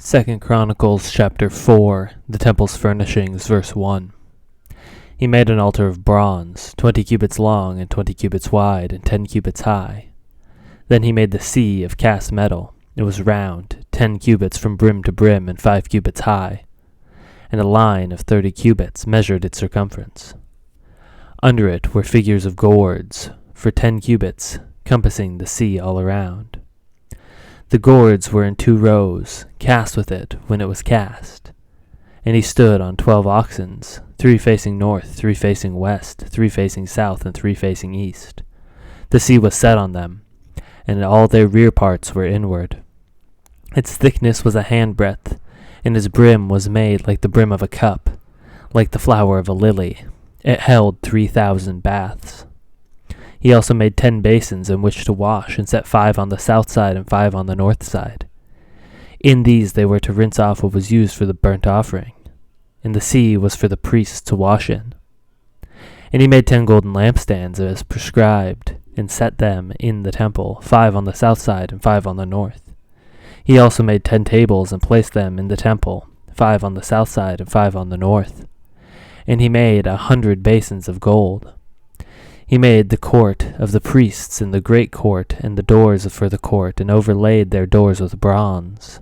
2 Chronicles chapter 4, the temple's furnishings, verse 1. He made an altar of bronze, 20 cubits long and 20 cubits wide and 10 cubits high. Then he made the sea of cast metal. It was round, 10 cubits from brim to brim and 5 cubits high, and a line of 30 cubits measured its circumference. Under it were figures of gourds, for 10 cubits, compassing the sea all around. The gourds were in 2 rows, cast with it when it was cast. And he stood on 12 oxen, 3 facing north, 3 facing west, 3 facing south, and 3 facing east. The sea was set on them, and all their rear parts were inward. Its thickness was a handbreadth, and its brim was made like the brim of a cup, like the flower of a lily. It held 3,000 baths. He also made 10 basins in which to wash, and set 5 on the south side and 5 on the north side. In these they were to rinse off what was used for the burnt offering, and the sea was for the priests to wash in. And he made 10 golden lampstands as prescribed, and set them in the temple, 5 on the south side and 5 on the north. He also made 10 tables and placed them in the temple, 5 on the south side and 5 on the north. And he made 100 basins of gold. He made the court of the priests and the great court and the doors for the court, and overlaid their doors with bronze.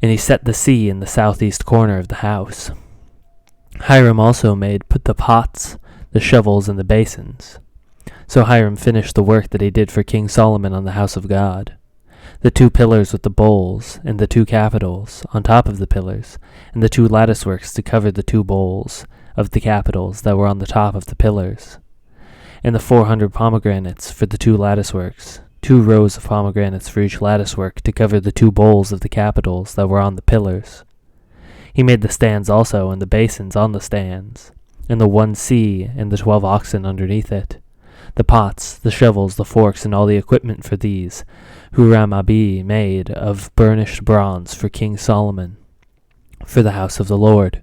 And he set the sea in the southeast corner of the house. Hiram also put the pots, the shovels, and the basins. So Hiram finished the work that he did for King Solomon on the house of God. The 2 pillars with the bowls, and the 2 capitals on top of the pillars, and the 2 latticeworks to cover the 2 bowls of the capitals that were on the top of the pillars, and the 400 pomegranates for the 2 latticeworks, 2 rows of pomegranates for each latticework to cover the 2 bowls of the capitals that were on the pillars. He made the stands also, and the basins on the stands, and the 1 sea and the 12 oxen underneath it, the pots, the shovels, the forks, and all the equipment for these, Hiram made of burnished bronze for King Solomon, for the house of the Lord.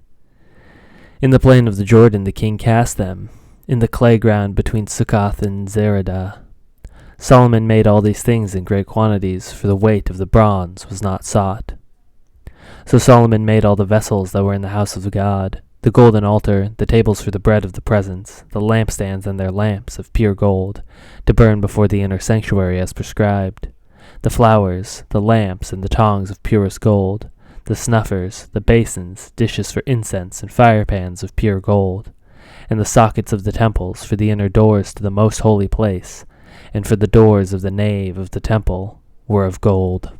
In the plain of the Jordan the king cast them, in the clay ground between Succoth and Zeradah. Solomon made all these things in great quantities, for the weight of the bronze was not sought. So Solomon made all the vessels that were in the house of God, the golden altar, the tables for the bread of the presence, the lampstands and their lamps of pure gold, to burn before the inner sanctuary as prescribed, the flowers, the lamps, and the tongs of purest gold, the snuffers, the basins, dishes for incense, and firepans of pure gold, and the sockets of the temples for the inner doors to the most holy place, and for the doors of the nave of the temple were of gold.